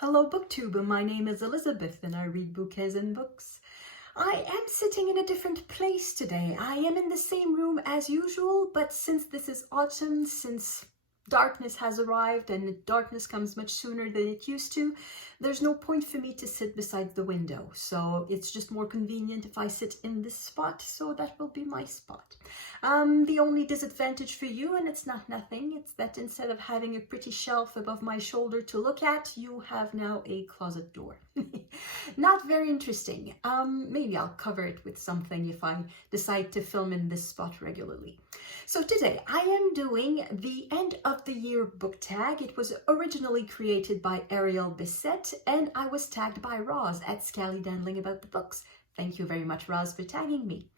Hello booktube, my name is Elizabeth and I read bouquets and books. I am sitting in a different place today. I am in the same room as usual, but since this is autumn, since darkness has arrived and darkness comes much sooner than it used to, there's no point for me to sit beside the window. So it's just more convenient if I sit in this spot, so that will be my spot. The only disadvantage for you, and it's not nothing, it's that instead of having a pretty shelf above my shoulder to look at, you have now a closet door. Not very interesting. Maybe I'll cover it with something if I decide to film in this spot regularly. So today I am doing the end of the year book tag. It was originally created by Ariel Bisset and I was tagged by Roz at Scallydandling About the Books. Thank you very much, Roz, for tagging me.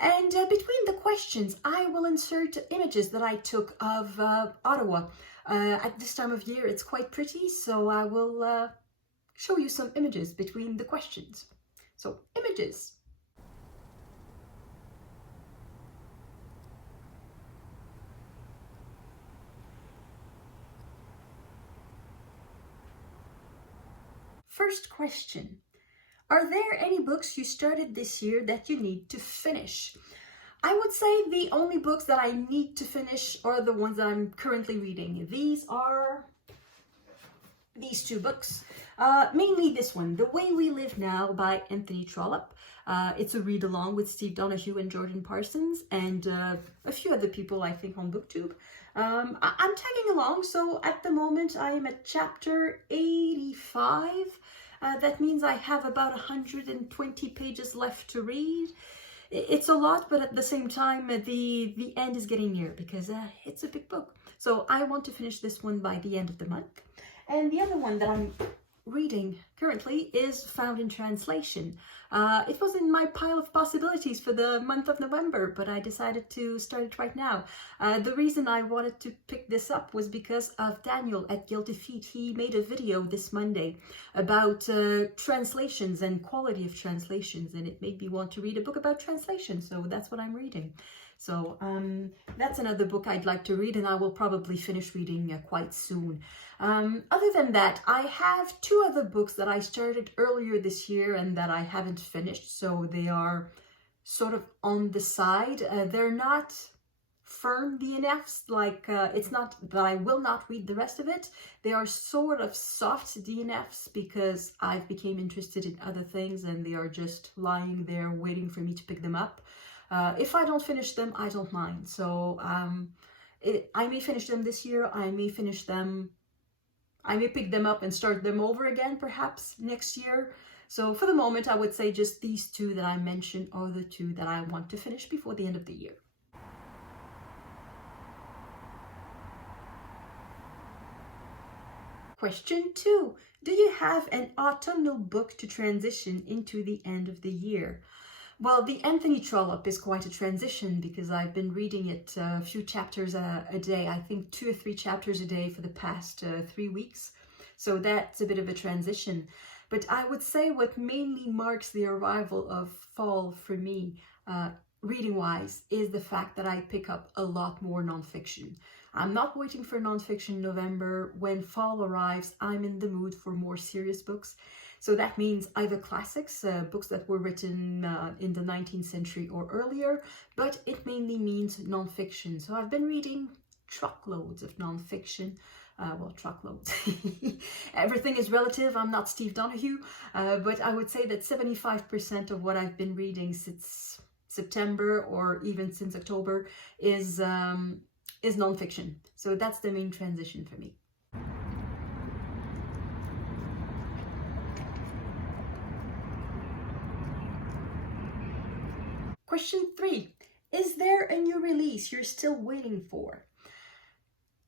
And between the questions, I will insert images that I took of Ottawa. At this time of year, it's quite pretty, so I will show you some images between the questions. So, images. First question. Are there any books you started this year that you need to finish? I would say the only books that I need to finish are the ones that I'm currently reading. These are these two books. Mainly this one, The Way We Live Now by Anthony Trollope. It's a read-along with Steve Donahue and Jordan Parsons and a few other people, I think, on booktube. I'm tagging along, so at the moment I am at chapter 85. That means I have about 120 pages left to read. It's a lot, but at the same time, the end is getting near because it's a big book. So I want to finish this one by the end of the month. And the other one that I'm reading currently is Found in Translation. It was in my pile of possibilities for the month of November, but I decided to start it right now. The reason I wanted to pick this up was because of Daniel at Guilty Feet. He made a video this Monday about translations and quality of translations, and it made me want to read a book about translation, so that's what I'm reading. So that's another book I'd like to read, and I will probably finish reading quite soon. Other than that, I have two other books that I started earlier this year and that I haven't finished, so they are sort of on the side. They're not firm DNFs, like it's not that I will not read the rest of it. They are sort of soft DNFs because I've become interested in other things and they are just lying there waiting for me to pick them up. If I don't finish them, I don't mind. So I may finish them this year. I may finish them. I may pick them up and start them over again, perhaps next year. So for the moment, I would say just these two that I mentioned are the two that I want to finish before the end of the year. Question 2. Do you have an autumnal book to transition into the end of the year? Well, the Anthony Trollope is quite a transition because I've been reading it a few chapters a day. I think 2 or 3 chapters a day for the past 3 weeks. So that's a bit of a transition. But I would say what mainly marks the arrival of fall for me, reading-wise, is the fact that I pick up a lot more nonfiction. I'm not waiting for nonfiction in November. When fall arrives, I'm in the mood for more serious books. So that means either classics, books that were written in the 19th century or earlier, but it mainly means nonfiction. So I've been reading truckloads of nonfiction. Well, truckloads. Everything is relative. I'm not Steve Donahue, but I would say that 75% of what I've been reading since September or even since October is nonfiction. So that's the main transition for me. Question 3. Is there a new release you're still waiting for?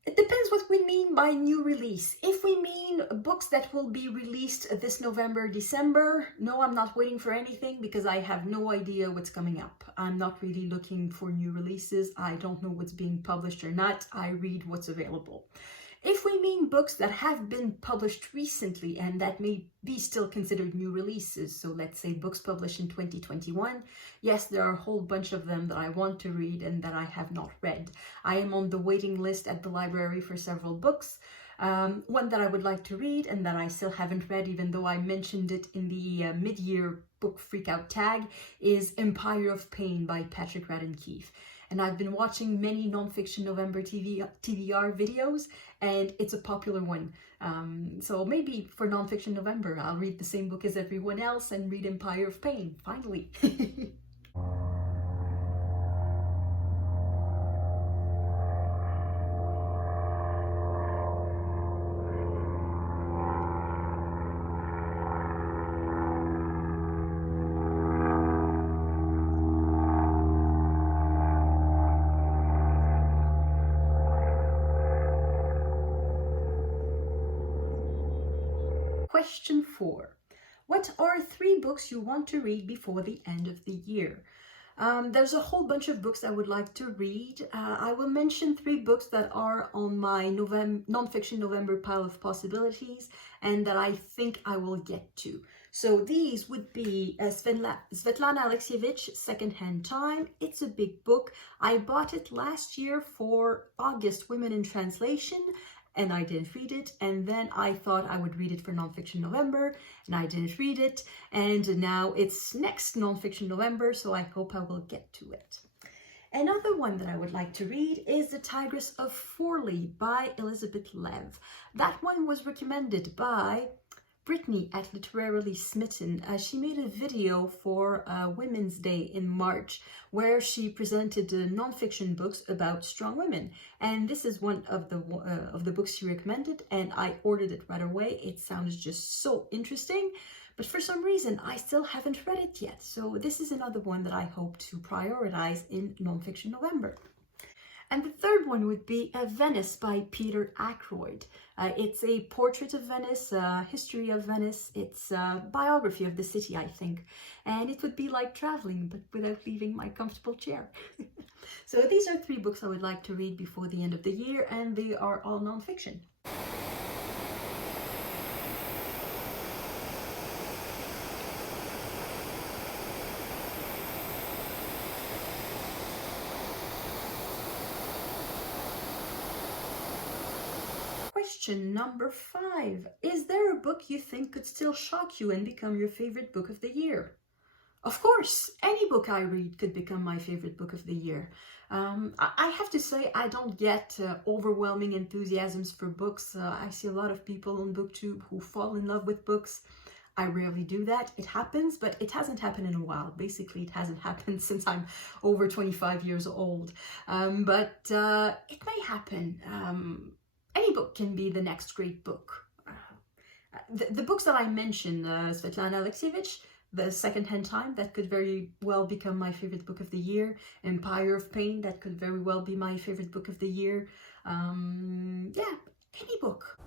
It depends what we mean by new release. If we mean books that will be released this November, December, no, I'm not waiting for anything because I have no idea what's coming up. I'm not really looking for new releases. I don't know what's being published or not. I read what's available. If we mean books that have been published recently and that may be still considered new releases, so let's say books published in 2021, yes, there are a whole bunch of them that I want to read and that I have not read. I am on the waiting list at the library for several books. One that I would like to read and that I still haven't read, even though I mentioned it in the mid-year book freakout tag, is Empire of Pain by Radden Keefe. And I've been watching many non-fiction November TBR videos, and it's a popular one. So maybe for non-fiction November, I'll read the same book as everyone else and read Empire of Pain, finally. Question 4. What are 3 books you want to read before the end of the year? There's a whole bunch of books I would like to read. I will mention 3 books that are on my non-fiction November pile of possibilities and that I think I will get to. So these would be Svetlana Alexevich, Secondhand Time. It's a big book. I bought it last year for August Women in Translation, and I didn't read it, and then I thought I would read it for Nonfiction November, and I didn't read it, and now it's next Nonfiction November, so I hope I will get to it. Another one that I would like to read is The Tigress of Forli by Elizabeth Lev. That one was recommended by Brittany at Literarily Smitten. She made a video for Women's Day in March where she presented non-fiction books about strong women, and this is one of the books she recommended, and I ordered it right away. It sounds just so interesting, but for some reason I still haven't read it yet, so this is another one that I hope to prioritize in Non-Fiction November. And the third one would be Venice by Peter Ackroyd. It's a portrait of Venice, a history of Venice. It's a biography of the city, I think. And it would be like traveling, but without leaving my comfortable chair. So these are 3 books I would like to read before the end of the year, and they are all nonfiction. Question number 5. Is there a book you think could still shock you and become your favorite book of the year? Of course, any book I read could become my favorite book of the year. I have to say I don't get overwhelming enthusiasms for books. I see a lot of people on booktube who fall in love with books. I rarely do that. It happens, but it hasn't happened in a while. Basically, it hasn't happened since I'm over 25 years old. But it may happen. Any book can be the next great book. The books that I mentioned, Svetlana Alexevich, The Secondhand Time, that could very well become my favorite book of the year. Empire of Pain, that could very well be my favorite book of the year. Yeah, any book.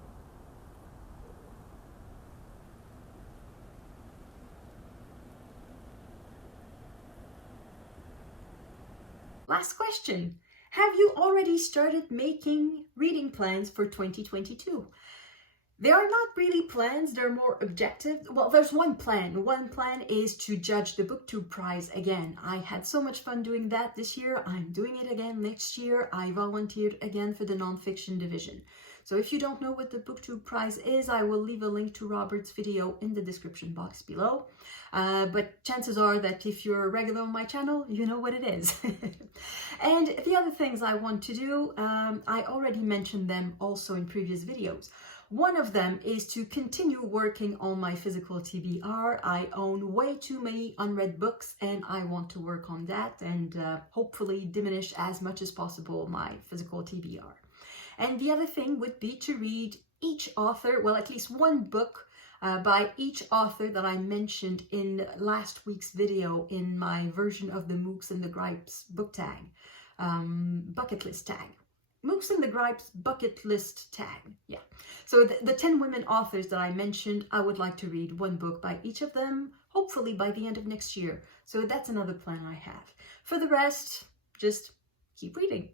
Last question. Have you already started making reading plans for 2022? They are not really plans, they're more objective. Well, there's one plan. One plan is to judge the booktube prize again. I had so much fun doing that this year. I'm doing it again next year. I volunteered again for the nonfiction division. So if you don't know what the booktube prize is, I will leave a link to Robert's video in the description box below. But chances are that if you're a regular on my channel, you know what it is. And the other things I want to do, I already mentioned them also in previous videos. One of them is to continue working on my physical TBR. I own way too many unread books and I want to work on that and hopefully diminish as much as possible my physical TBR. And the other thing would be to read each author, well, at least one book by each author that I mentioned in last week's video in my version of the Mooks and the Gripes book tag, bucket list tag. Mooks and the Gripes bucket list tag, yeah. So the 10 women authors that I mentioned, I would like to read one book by each of them, hopefully by the end of next year. So that's another plan I have. For the rest, just keep reading.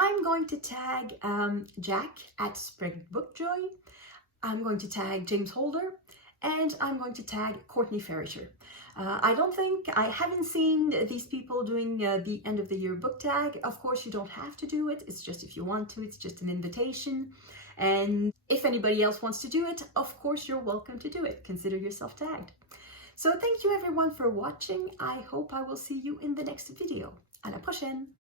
I'm going to tag Jack at Spread Bookjoy. I'm going to tag James Holder, and I'm going to tag Courtney Ferrisher. I haven't seen these people doing the end of the year book tag. Of course, you don't have to do it. It's just if you want to, it's just an invitation. And if anybody else wants to do it, of course, you're welcome to do it. Consider yourself tagged. So thank you everyone for watching. I hope I will see you in the next video. À la prochaine!